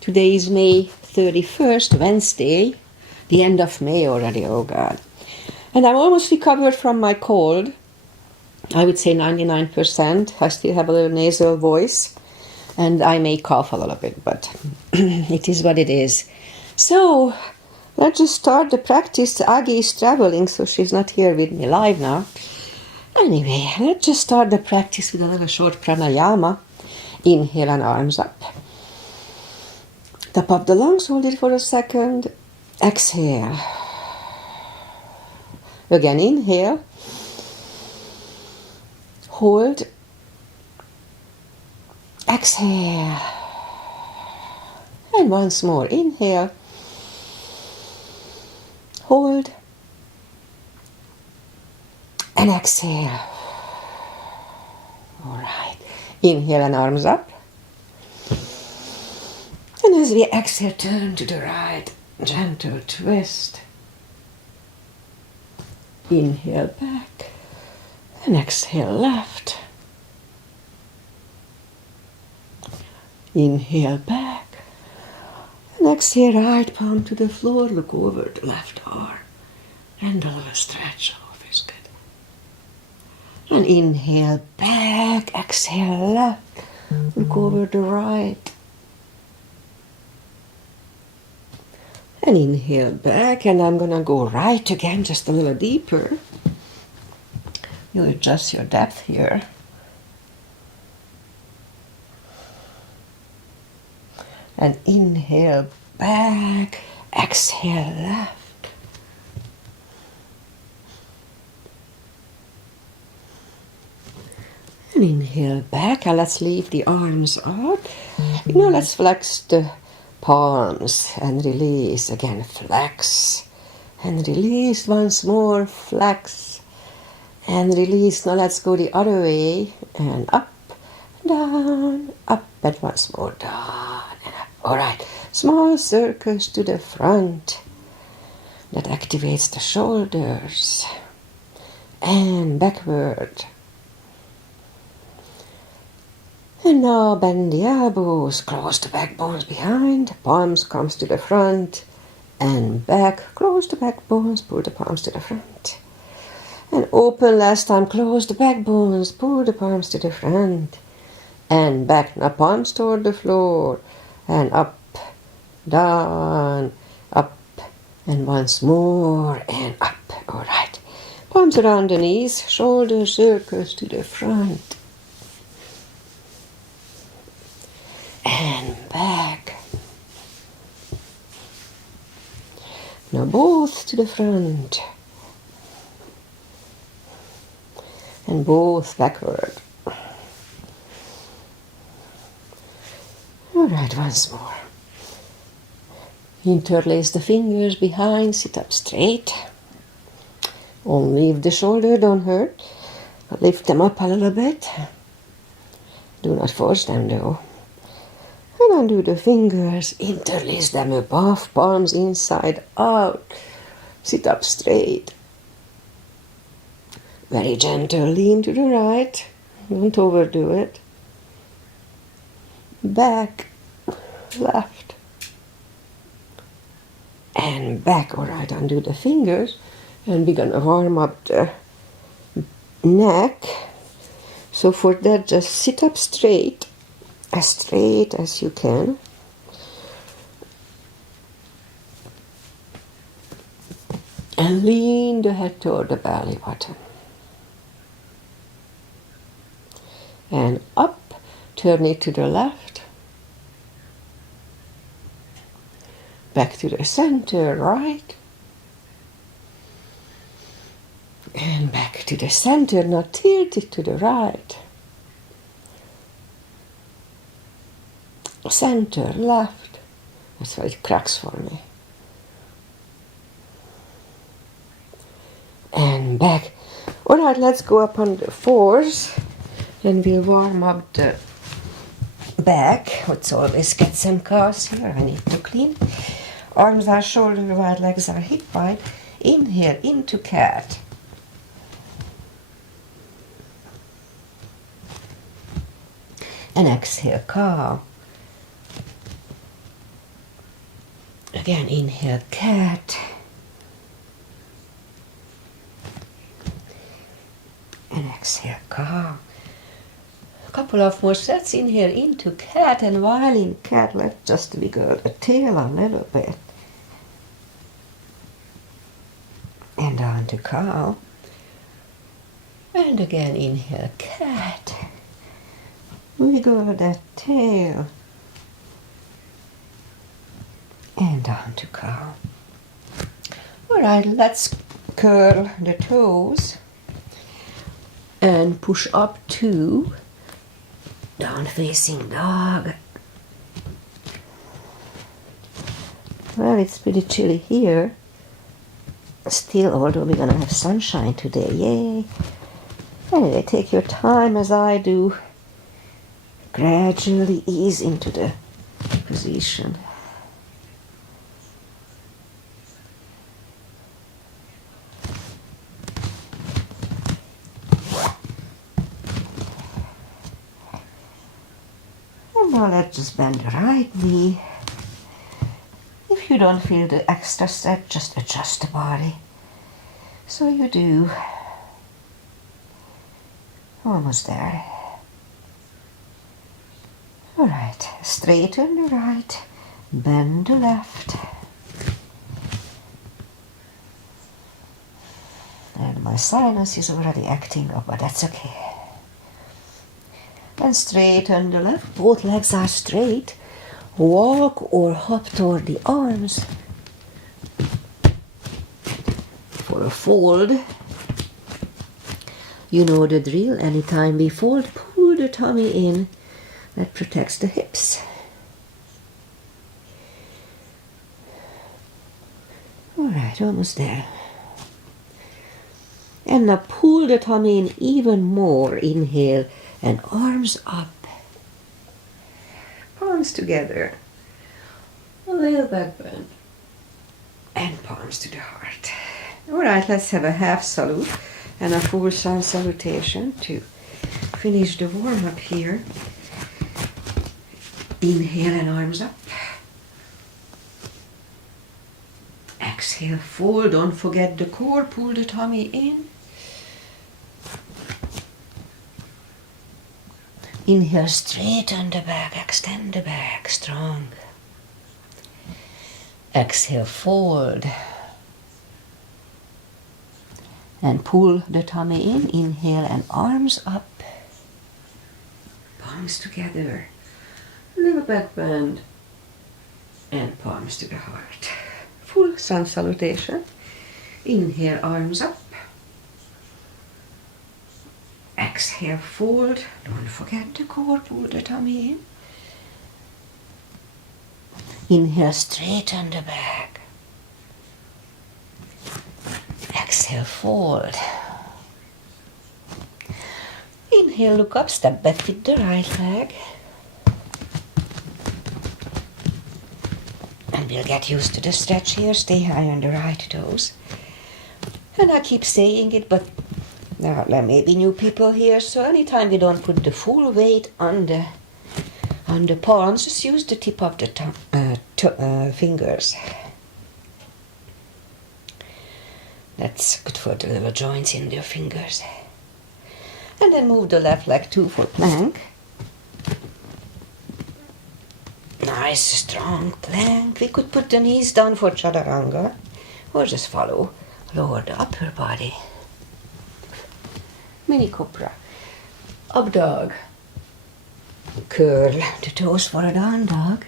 Today is May 31st, Wednesday, the end of May already, oh God. And I'm almost recovered from my cold. I would say 99%. I still have a little nasal voice, and I may cough a little bit, but it is what it is. So, let's just start the practice. Aggie is traveling, so she's not here with me live now. Anyway, let's just start the practice with a little short pranayama. Inhale and arms up. Top of the lungs, hold it for a second. Exhale. Again, inhale. Hold. Exhale. And once more, inhale. Hold. And exhale. All right. Inhale and arms up. And as we exhale, turn to the right, gentle twist. Inhale back, and exhale left. Inhale back, and exhale right palm to the floor, look over the left arm, and a little stretch off is good. And inhale back, exhale left, look over the right. And inhale back, and I'm going to go right again, just a little deeper. You'll adjust your depth here. And inhale back, exhale left. And inhale back, and let's leave the arms out. Let's flex the palms and release. Again, flex and release. Once more, flex and release. Now let's go the other way, and up, down, up, and once more, down and up. All right, small circles to the front. That activates the shoulders. And backward. And now bend the elbows, close the backbones behind, palms comes to the front, and back, close the backbones, pull the palms to the front. And open last time, close the backbones, pull the palms to the front, and back. Now palms toward the floor, and up, down, up, and once more, and up. All right. Palms around the knees, shoulder circles to the front. And back. Now both to the front. And both backward. All right, once more. Interlace the fingers behind, sit up straight. Only if the shoulder don't hurt. Lift them up a little bit. Do not force them though. And undo the fingers, interlace them above, palms inside out. Sit up straight. Very gentle, lean to the right. Don't overdo it. Back, left. And back. All right, undo the fingers. And we're going to warm up the neck. So for that, just sit up straight as you can. And lean the head toward the belly button. And up, turn it to the left. Back to the center, right. And back to the center, now tilt it to the right. Center, left. That's why it cracks for me. And back. All right, let's go up on the fours. And we'll warm up the back. Let's always get some calves here. I need to clean. Arms are shoulder wide, legs are hip wide. Inhale into cat. And exhale, cow. Again, inhale, cat. And exhale, cow. A couple of more sets. Inhale into cat, and while in cat, let's just wiggle the tail a little bit. And down to cow. And again, inhale, cat. Wiggle that tail. And down to cow. Alright, let's curl the toes and push up to down facing dog. Well, it's pretty chilly here. Still, although we're gonna have sunshine today, yay. Anyway, take your time as I do. Gradually ease into the position. And now let's just bend the right knee. If you don't feel the extra stretch, just adjust the body. So you do. Almost there. Alright, straighten the right, bend the left. And my sinus is already acting up, but that's okay. And straighten the left, both legs are straight. Walk or hop toward the arms for a fold. You know the drill. Anytime we fold, pull the tummy in. That protects the hips. Alright, almost there. And now pull the tummy in even more. Inhale and arms up. Palms together. A little back bend. And palms to the heart. Alright, let's have a half salute and a full sun salutation to finish the warm-up here. Inhale and arms up. Exhale, fold. Don't forget the core. Pull the tummy in. Inhale, straighten the back. Extend the back. Strong. Exhale, fold. And pull the tummy in. Inhale and arms up. Palms together. Little back bend. And palms to the heart. Full sun salutation. Inhale, arms up. Exhale, fold. Don't forget the core. Pull the tummy in. Inhale, straighten the back. Exhale, fold. Inhale, look up, step back with the right leg. And we'll get used to the stretch here. Stay high on the right toes. And I keep saying it, but now there may be new people here, so anytime we don't put the full weight on the palms, just use the tip of the fingers. That's good for the little joints in your fingers. And then move the left leg too for plank. Nice, strong plank. We could put the knees down for chaturanga or just follow. Lower the upper body. Mini cobra. Up dog. Curl the toes for a down dog.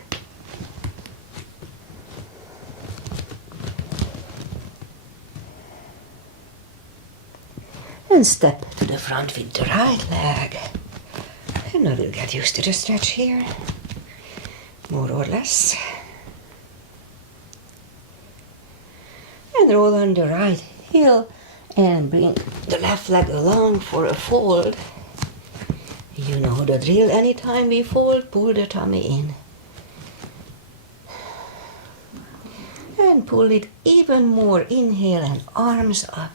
And step to the front with the right leg. And now we'll get used to the stretch here. More or less. And roll on the right heel and bring the left leg along for a fold. You know the drill. Anytime we fold, pull the tummy in. And pull it even more. Inhale and arms up.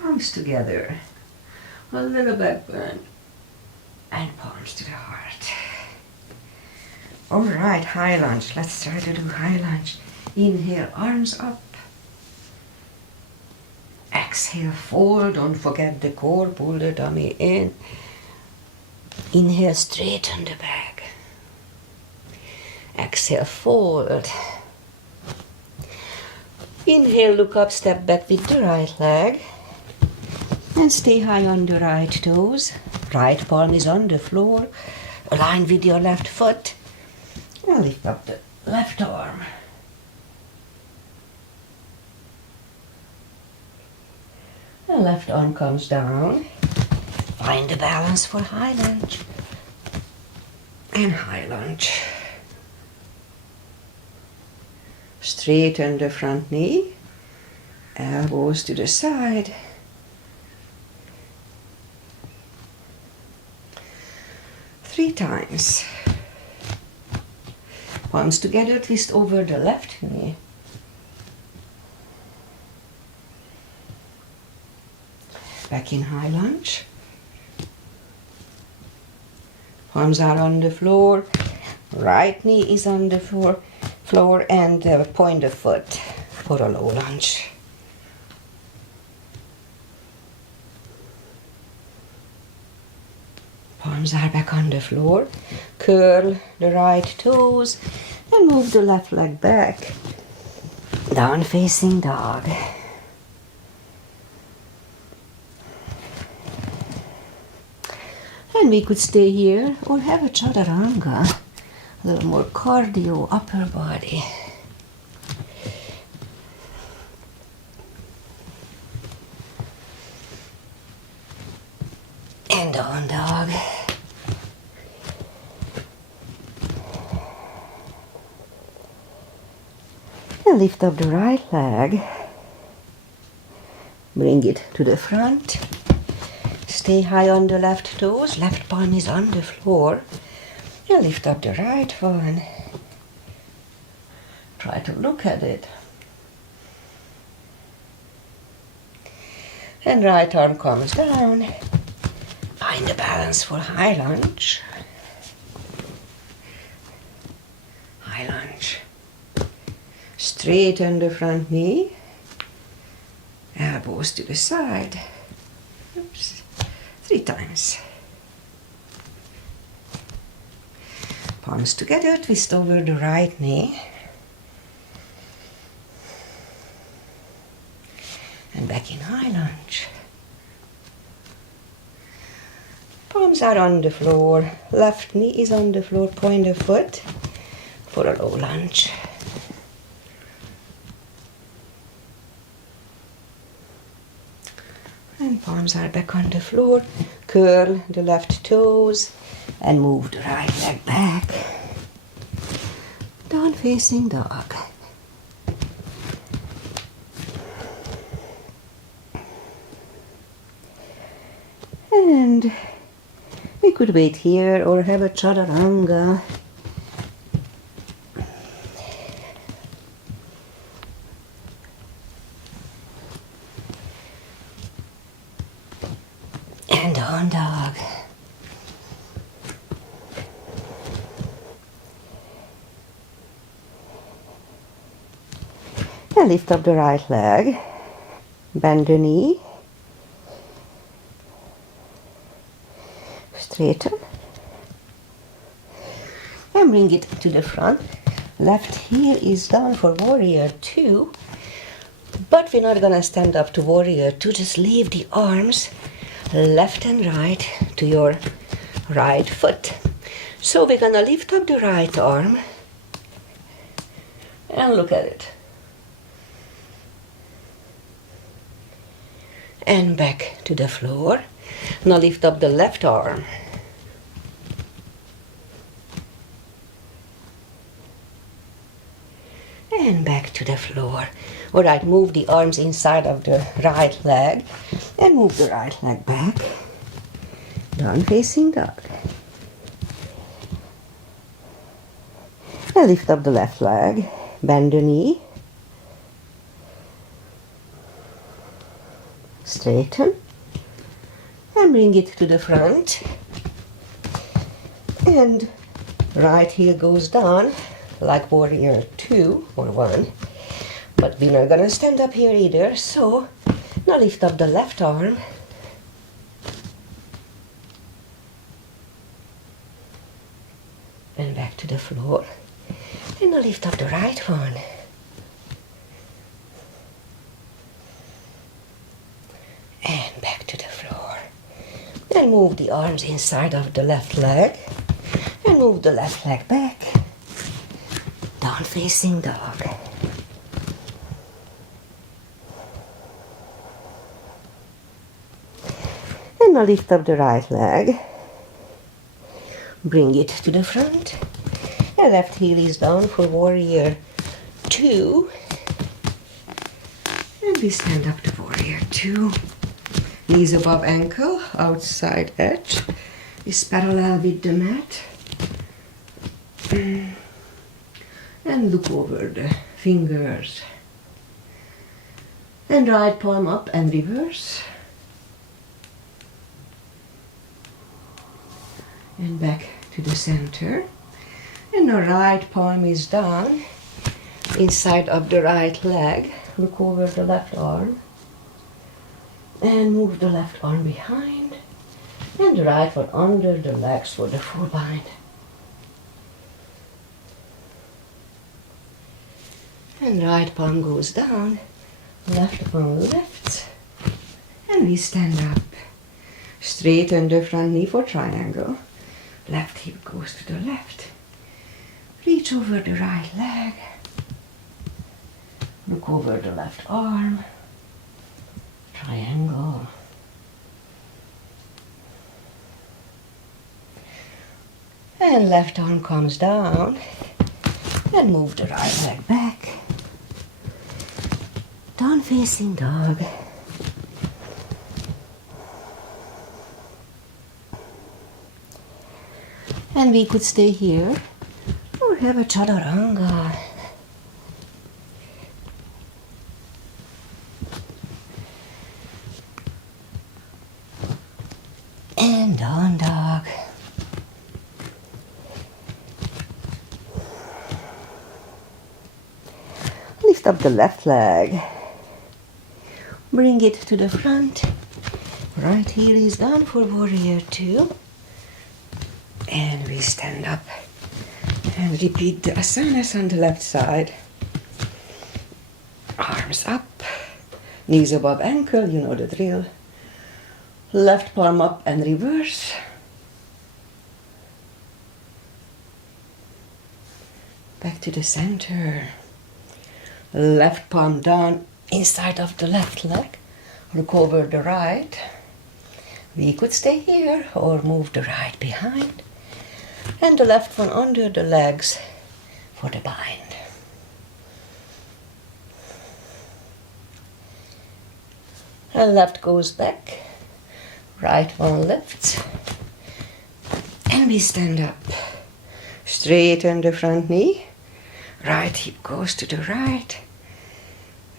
Palms together. A little back bend. And palms to the heart. Alright, high lunge. Let's try to do high lunge. Inhale, arms up. Exhale, fold. Don't forget the core. Pull the dummy in. Inhale, straighten the back. Exhale, fold. Inhale, look up, step back with the right leg. And stay high on the right toes. Right palm is on the floor. Align with your left foot. And lift up the left arm. The left arm comes down. Find the balance for high lunge. And high lunge. Straighten the front knee. Elbows to the side. Three times. Palms together, twist over the left knee. Back in high lunge. Palms are on the floor. Right knee is on the floor and point the foot for a low lunge. Palms are back on the floor. Curl the right toes and move the left leg back. Down facing dog. And we could stay here or have a chaturanga. A little more cardio, upper body. And down dog. And lift up the right leg. Bring it to the front. Stay high on the left toes. Left palm is on the floor. And lift up the right one. Try to look at it. And right arm comes down. Find the balance for high lunge. High lunge. Straighten the front knee. Elbows to the side. Oops. 3 times. Palms together, twist over the right knee. And back in high lunge. Palms are on the floor. Left knee is on the floor. Point the foot for a low lunge. And palms are back on the floor. Curl the left toes and move the right leg back. Down facing dog. And we could wait here or have a chaturanga. And down dog. And lift up the right leg. Bend the knee. Straighten. And bring it to the front. Left heel is down for warrior 2. But we're not gonna stand up to warrior 2. Just leave the arms left and right to your right foot. So we're gonna lift up the right arm and look at it. And back to the floor. Now lift up the left arm. And back to the floor. All right, move the arms inside of the right leg and move the right leg back. Down facing dog. And lift up the left leg. Bend the knee. Straighten. And bring it to the front. And Right heel goes down like warrior 2 or 1. But we're not gonna stand up here either, so now lift up the left arm. And back to the floor. And now lift up the right one. And back to the floor. And move the arms inside of the left leg. And move the left leg back. Down facing dog. And now lift up the right leg. Bring it to the front. And left heel is down for warrior 2. And we stand up to warrior 2. Knees above ankle, outside edge is parallel with the mat. And look over the fingers. And right palm up and reverse. And back to the center. And the right palm is down inside of the right leg. Look over the left arm. And move the left arm behind. And the right one under the legs for the full bind. And right palm goes down. Left palm lifts. And we stand up. Straighten the front knee for triangle. Left hip goes to the left. Reach over the right leg. Look over the left arm. Triangle. And left arm comes down. And move the right leg back. Down facing dog. And we could stay here or have a chaturanga. And down dog. Lift up the left leg. Bring it to the front. Right heel is down for warrior 2. And we stand up and repeat the asanas on the left side. Arms up, knees above ankle, you know the drill. Left palm up and reverse. Back to the center. Left palm down inside of the left leg. Look over the right. We could stay here or move the right behind. And the left one under the legs for the bind. And left goes back, right one lifts, and we stand up. Straighten the front knee, right hip goes to the right.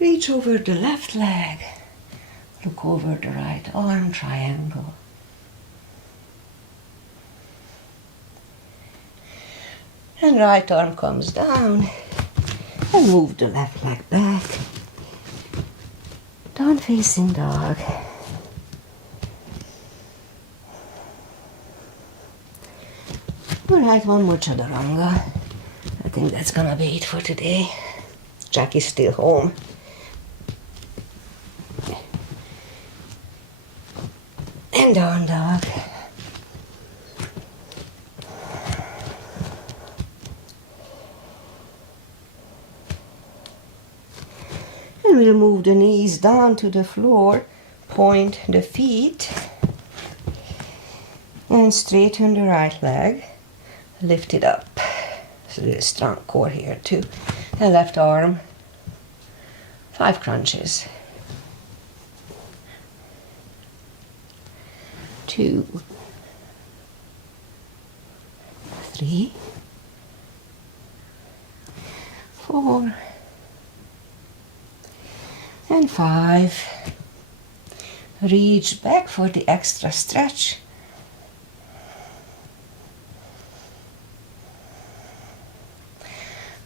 Reach over the left leg, look over the right arm, triangle. And right arm comes down and move the left leg back. Down facing dog. Alright, one more chaturanga. I think that's gonna be it for today. Jack is still home. And down dog. And we'll move the knees down to the floor, point the feet, and straighten the right leg, lift it up. So there's a strong core here too. And left arm, 5 crunches. 2, 3, 4, and 5. Reach back for the extra stretch.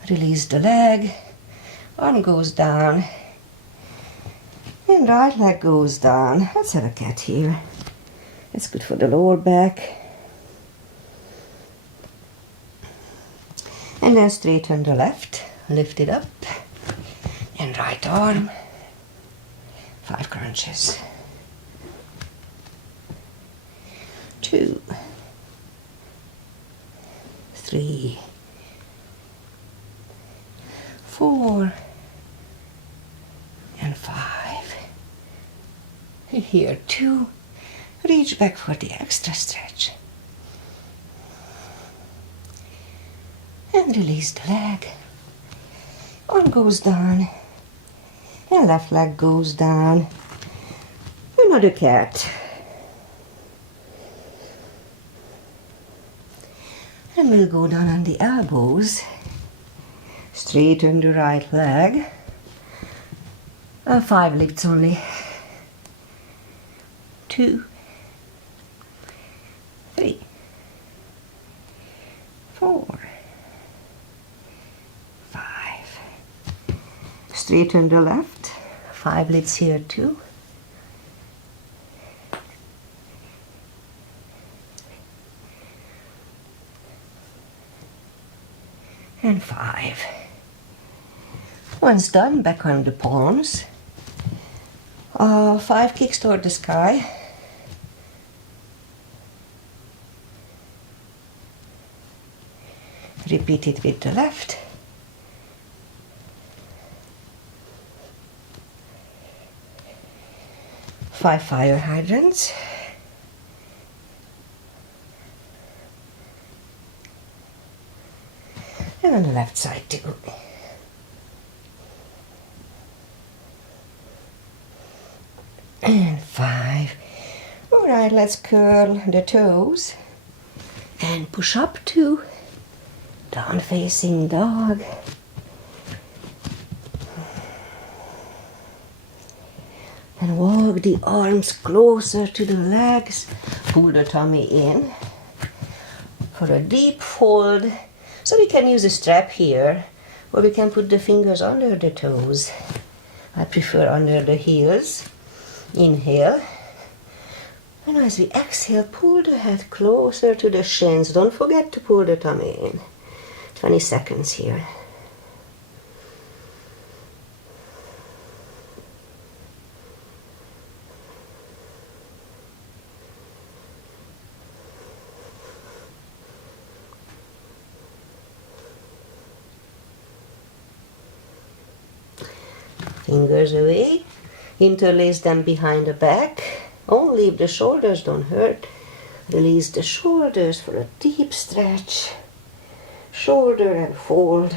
Release the leg. Arm goes down. And right leg goes down. Let's have a cat here. It's good for the lower back. And then straighten the left. Lift it up. And right arm. 5 crunches. 2, 3, 4, and 5. And here 2. Reach back for the extra stretch. And release the leg. Arm goes down. And left leg goes down. Another cat. And we'll go down on the elbows. Straighten the right leg. 5 lifts only. 2, 3, 4, 5. Straighten the left. 5 lifts here too. And 5. Once done, back on the palms. 5 kicks toward the sky. Repeat it with the left. Five fire hydrants. And on the left side too. And 5. All right, let's curl the toes and push up to down facing dog. And walk the arms closer to the legs. Pull the tummy in for a deep fold. So we can use a strap here, or we can put the fingers under the toes. I prefer under the heels. Inhale. And as we exhale, pull the head closer to the shins. Don't forget to pull the tummy in. 20 seconds here. Fingers away. Interlace them behind the back. Only if the shoulders don't hurt. Release the shoulders for a deep stretch. Shoulder and fold.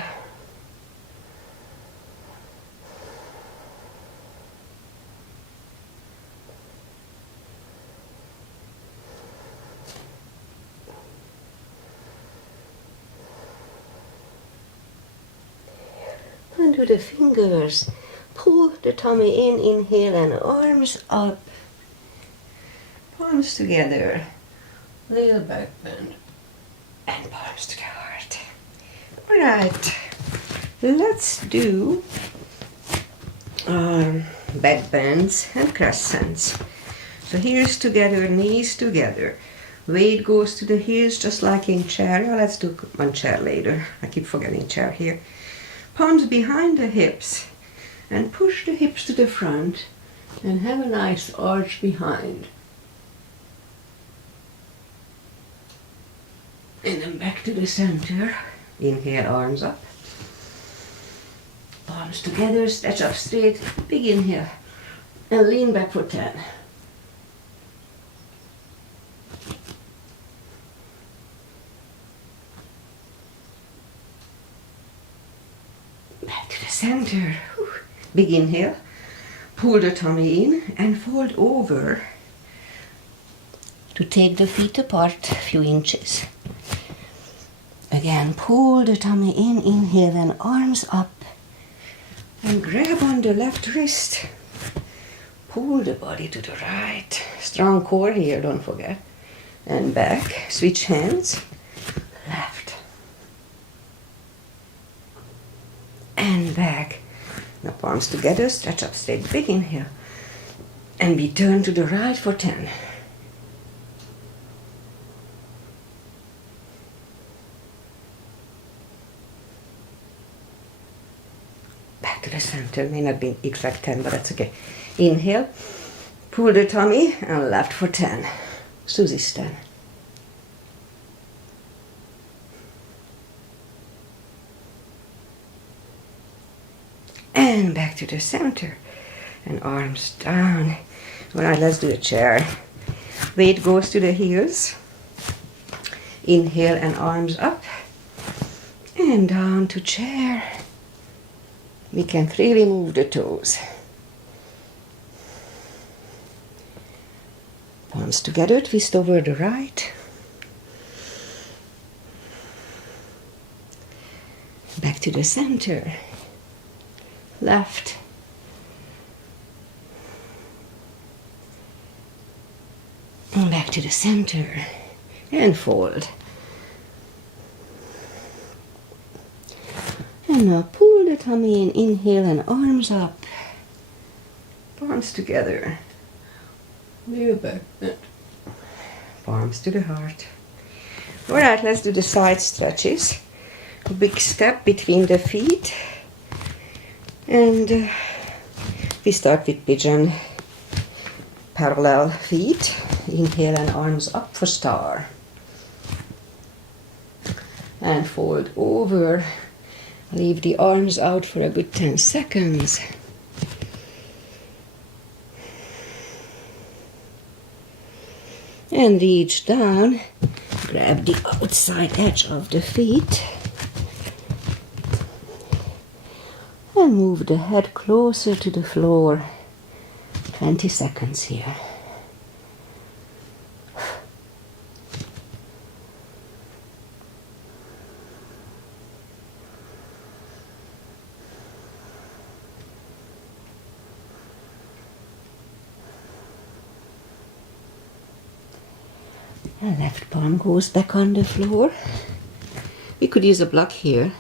And do the fingers. Pull the tummy in, inhale, and arms up. Palms together. Little back bend. And palms to the heart. Alright. Let's do back bends and crescents. So heels together, knees together. Weight goes to the heels just like in chair. Now let's do one chair later. I keep forgetting chair here. Palms behind the hips. And push the hips to the front and have a nice arch behind. And then back to the center. Inhale, arms up. Palms together, stretch up straight. Big inhale. And lean back for 10. Back to the center. Whew. Big inhale, pull the tummy in and fold over to take the feet apart a few inches. Again, pull the tummy in, inhale and arms up. And grab on the left wrist. Pull the body to the right. Strong core here, don't forget. And back, switch hands, left. and back. Now palms together, stretch up straight, big inhale. And we turn to the right for 10. Back to the center, may not be exact 10, but that's okay. Inhale, pull the tummy, and left for 10. Susie stand. And back to the center. And arms down. Alright, let's do a chair. Weight goes to the heels. Inhale and arms up. And down to chair. We can freely move the toes. Palms together, twist over the right. Back to the center. Left. And back to the center. And fold. And now pull the tummy in, inhale and arms up. Palms together. Lay back. Palms to the heart. Alright, let's do the side stretches. A big step between the feet. And we start with pigeon. Parallel feet. Inhale and arms up for star. And fold over. Leave the arms out for a good 10 seconds. And reach down. Grab the outside edge of the feet. And move the head closer to the floor. 20 seconds here. And left palm goes back on the floor. We could use a block here.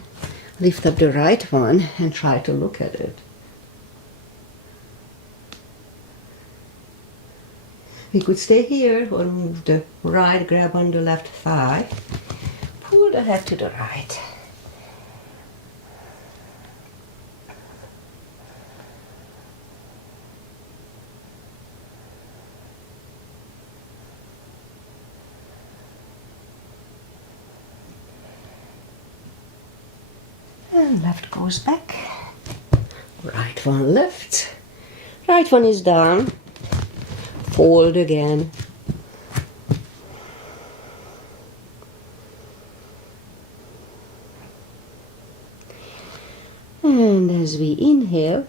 Lift up the right one and try to look at it. We could stay here or move the right, grab on the left thigh. Pull the head to the right. And left goes back. Right one lifts. Right one is down. Fold again. And as we inhale,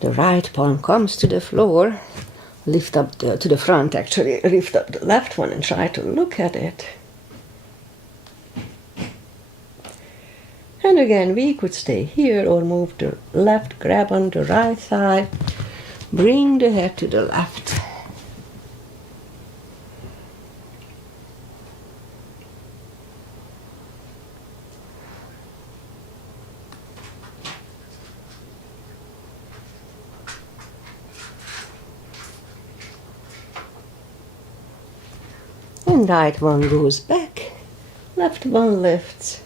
the right palm comes to the floor. Lift up to the front actually. Lift up the left one and try to look at it. And again, we could stay here or move the left, grab on the right thigh, bring the head to the left. And right one goes back, left one lifts.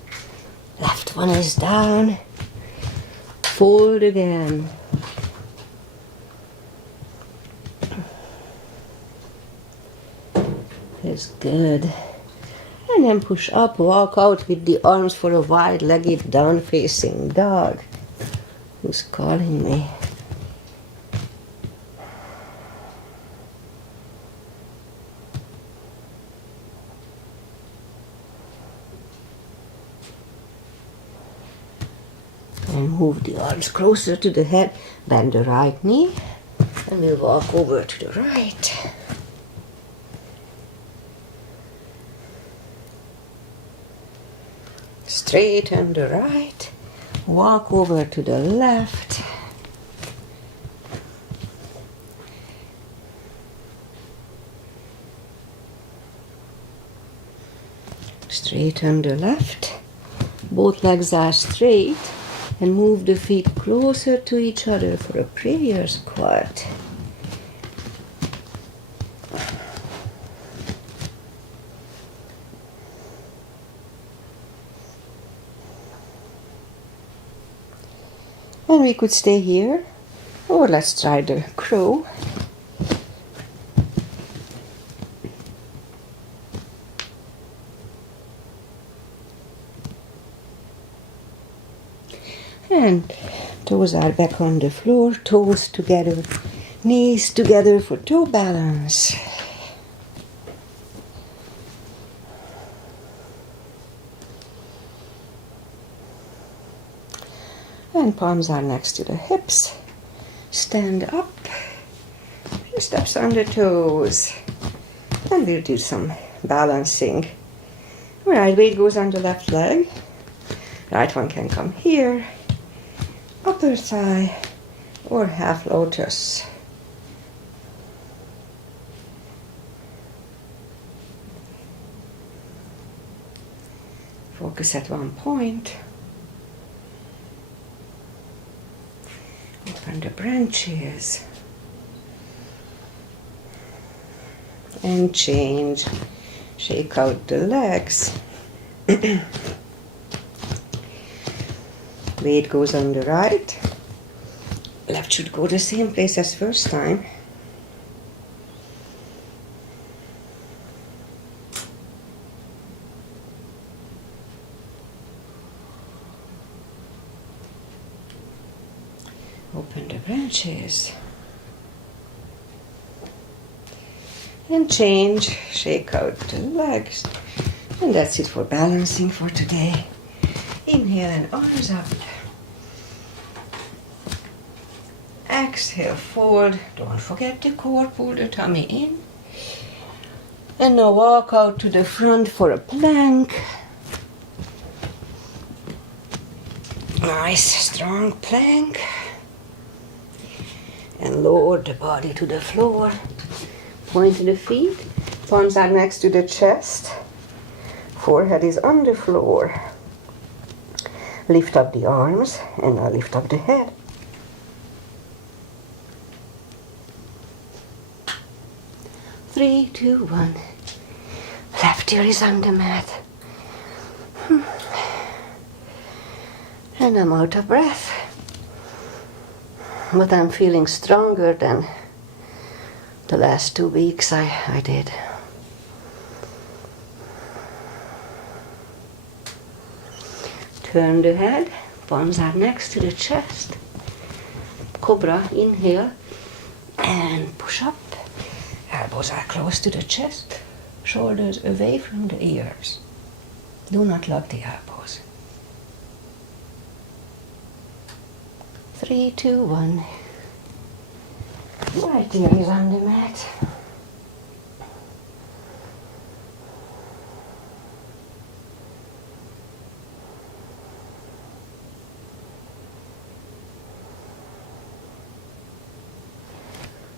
Left one is down. Fold again. That's good. And then push up, walk out with the arms for a wide-legged down-facing dog. Who's calling me? And move the arms closer to the head, bend the right knee, and we'll walk over to the right. Straighten the right, walk over to the left. Straighten the left, both legs are straight. And move the feet closer to each other for a prayer squat. And we could stay here, or let's try the crow. And toes are back on the floor, toes together, knees together for toe balance. And palms are next to the hips. Stand up, steps on the toes. And we'll do some balancing. Right weight goes on the left leg. Right one can come here. Upper thigh or half lotus. Focus at one point. Open the branches. And change. Shake out the legs. Weight goes on the right. Left should go the same place as first time. Open the branches. And change. Shake out the legs. And that's it for balancing for today. Inhale and arms up. Exhale, fold. Don't forget the core, pull the tummy in. And now walk out to the front for a plank. Nice, strong plank. And lower the body to the floor. Point to the feet. Palms are next to the chest. Forehead is on the floor. Lift up the arms and now lift up the head. Three, two, one. Left ear is on the mat. And I'm out of breath. But I'm feeling stronger than the last 2 weeks I did. Turn the head, palms are next to the chest. Cobra, inhale, and push up. Elbows are close to the chest, shoulders away from the ears. Do not lock the elbows. 3, 2, 1. Right ear is on the mat.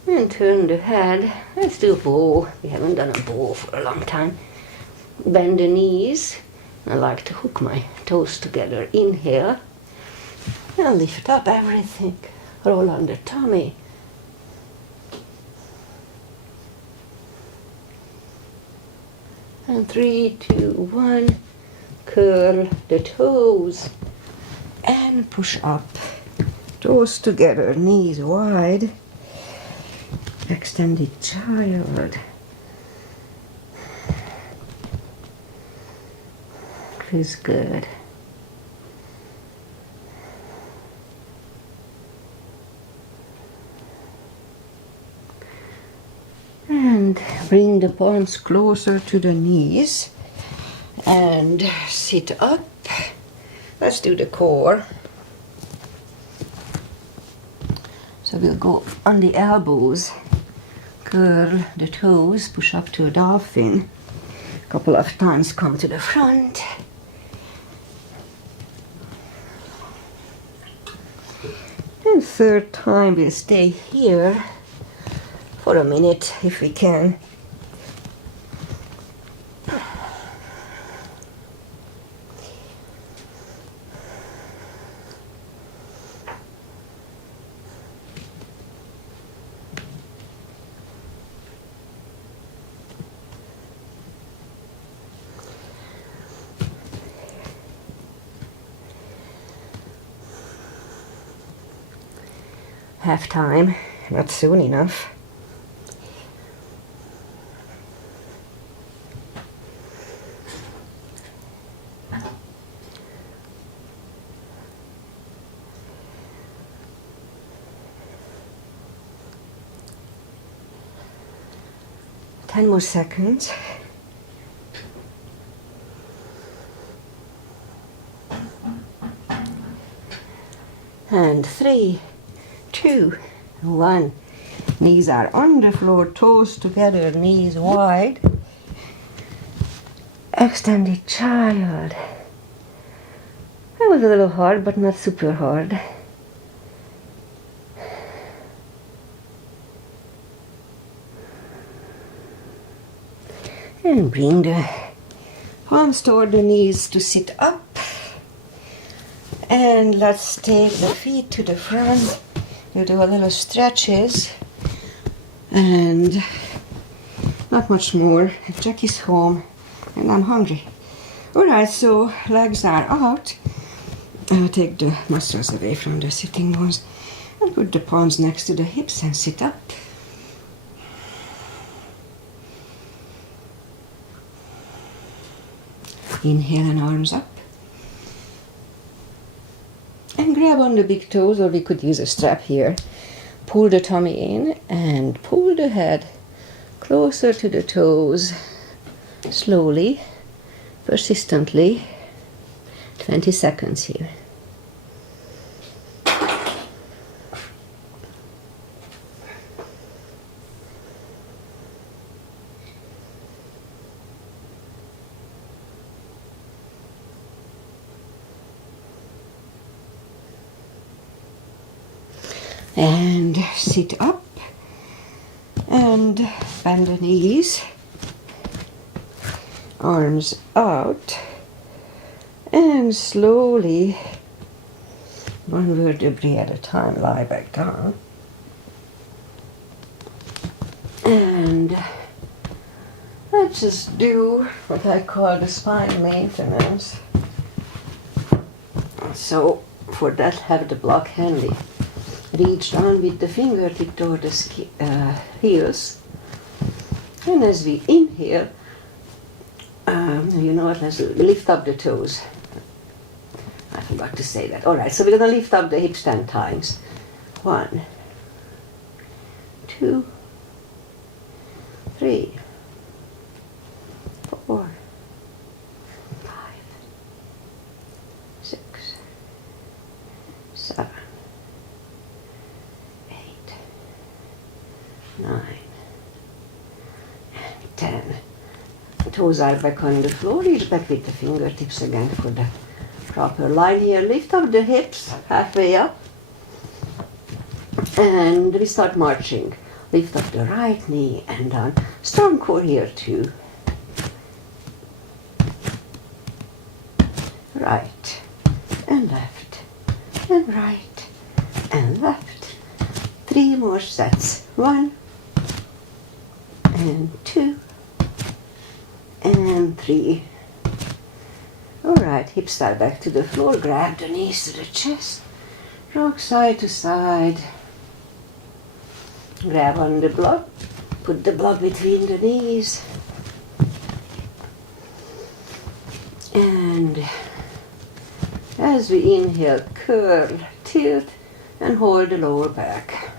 And turn the head. Let's do a bow. We haven't done a bow for a long time. Bend the knees. I like to hook my toes together. Inhale. And lift up everything. Roll on the tummy. And 3, 2, 1. Curl the toes. And push up. Toes together, knees wide. Extended child. Feels good. And bring the palms closer to the knees and sit up. Let's do the core. So we'll go on the elbows. Curl the toes, push up to a dolphin. A couple of times come to the front. And third time we'll stay here for a minute if we can. have time, not soon enough. Ten more seconds. And 3, 2, 1. Knees are on the floor, toes together, knees wide. Extended child. That was a little hard, but not super hard. And bring the palms toward the knees to sit up. And let's take the feet to the front. We'll do a little stretches. And not much more. Jackie's home and I'm hungry. Alright, so legs are out. I'll take the muscles away from the sitting bones and put the palms next to the hips and sit up. Inhale and arms up. And grab on the big toes, or we could use a strap here. Pull the tummy in and pull the head closer to the toes. Slowly, persistently. 20 seconds here. And sit up and bend the knees, arms out, and slowly, one vertebrae at a time, lie back down. And let's just do what I call the spine maintenance. So for that, have the block handy. Reach down with the fingertip toward the heels. And as we inhale, you know what, let's lift up the toes. I forgot to say that. Alright, so we're going to lift up the hips 10 times. 1, 2, 3, 4, 5, 6, 7, 9 and 10. The toes are back on the floor. Reach back with the fingertips again for the proper line here. Lift up the hips halfway up. And we start marching. Lift up the right knee and down. Strong core here too. Right and left and right and left. 3 more sets. 1 and 2 and 3. Alright, hips are back to the floor. Grab the knees to the chest. Rock side to side. Grab on the block. Put the block between the knees. And as we inhale, curl, tilt, and hold the lower back.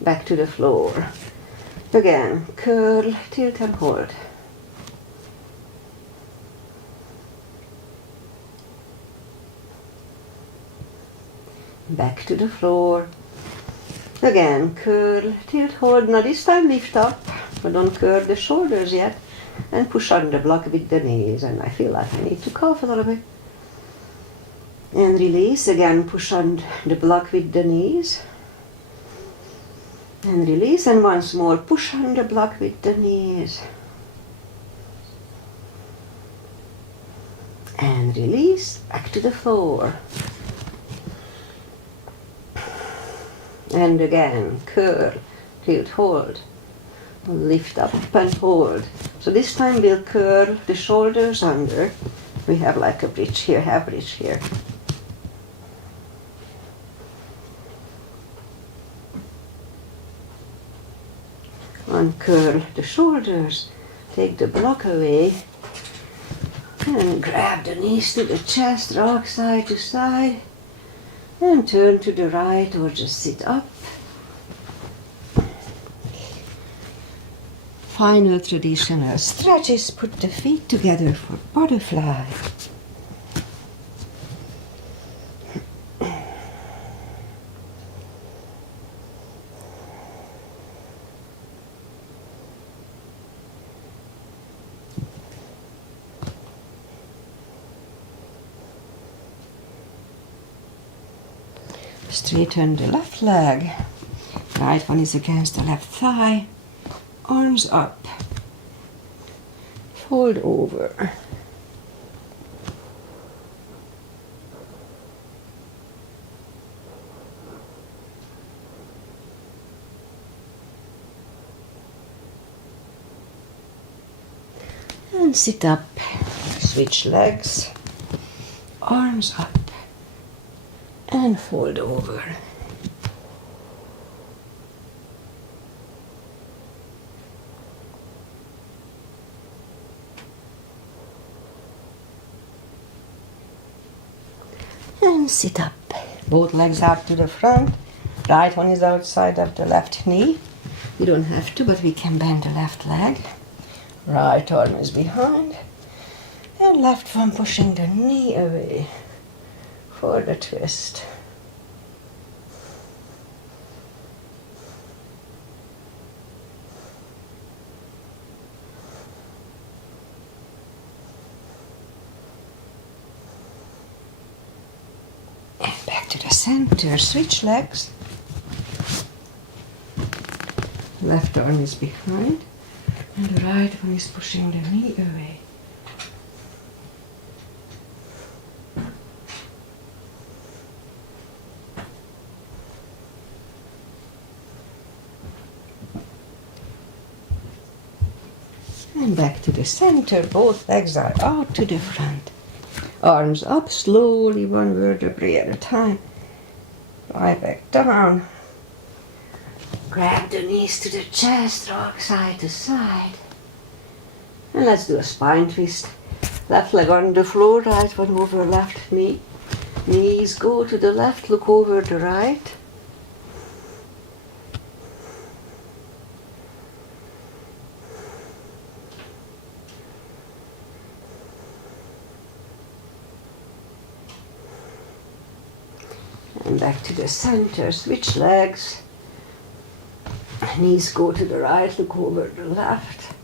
Back to the floor. Again, curl, tilt and hold. Back to the floor. Again, curl, tilt, hold. Now this time lift up, but don't curl the shoulders yet. And push on the block with the knees. And I feel like I need to cough a little bit. And release. Again, push on the block with the knees. And release, and once more, push on the block with the knees. And release, back to the floor. And again, curl, tilt, hold. Lift up and hold. So this time we'll curl the shoulders under. We have like a bridge here, half bridge here. uncurl the shoulders, take the block away, and grab the knees to the chest, rock side to side, and turn to the right or just sit up. Final traditional stretches, put the feet together for butterfly. Straighten the left leg, right one is against the left thigh, arms up, fold over. And sit up, switch legs, arms up, and fold over. And sit up. Both legs out to the front. Right one is outside of the left knee. You don't have to, but we can bend the left leg. Right arm is behind. And left one pushing the knee away for the twist. And back to the center, switch legs. Left arm is behind, and the right one is pushing the knee away. And back to the center, both legs are out to the front. Arms up, slowly, one vertebrae at a time. Right back down. Grab the knees to the chest, rock side to side. And let's do a spine twist. Left leg on the floor, right one over left knee. Knees go to the left, look over the right. And back to the center, switch legs. Knees go to the right, look over the left.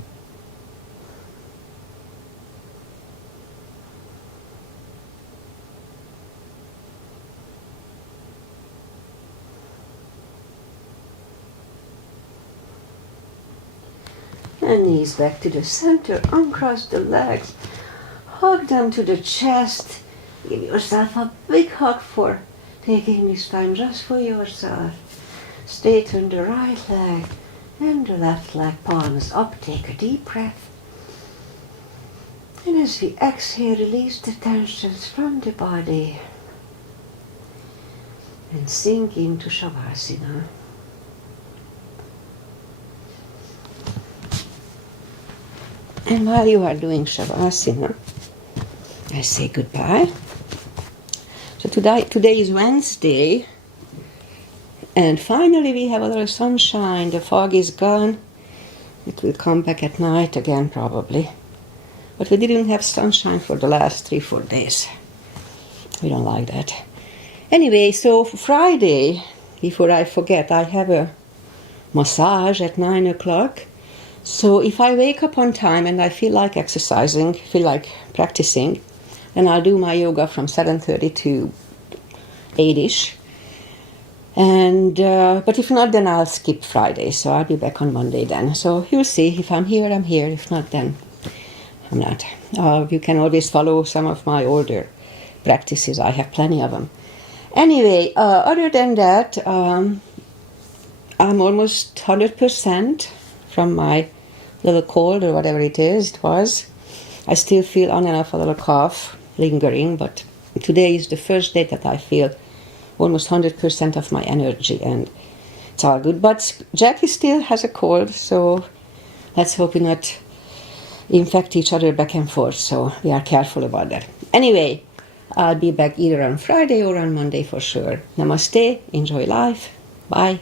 And knees back to the center, uncross the legs, hug them to the chest. Give yourself a big hug for taking this time just for yourself. Straighten the right leg and the left leg, palms up. Take a deep breath. And as we exhale, release the tensions from the body and sink into Shavasana. And while you are doing Shavasana, I say goodbye. So today is Wednesday, and finally we have a little sunshine. The fog is gone. It will come back at night again probably. But we didn't have sunshine for the last 3-4 days. We don't like that. Anyway, so Friday, before I forget, I have a massage at 9 o'clock. So if I wake up on time and I feel like exercising, feel like practicing, then I'll do my yoga from 7:30 to 8ish. And but if not, then I'll skip Friday. So I'll be back on Monday then. So you'll see. If I'm here, I'm here. If not, then I'm not. You can always follow some of my older practices. I have plenty of them. Anyway, other than that, I'm almost 100% from my little cold or whatever it was. I still feel on and off a little cough lingering, but today is the first day that I feel almost 100% of my energy, and it's all good. But Jackie still has a cold, so let's hope we not infect each other back and forth. So we are careful about that. Anyway, I'll be back either on Friday or on Monday for sure. Namaste. Enjoy life. Bye.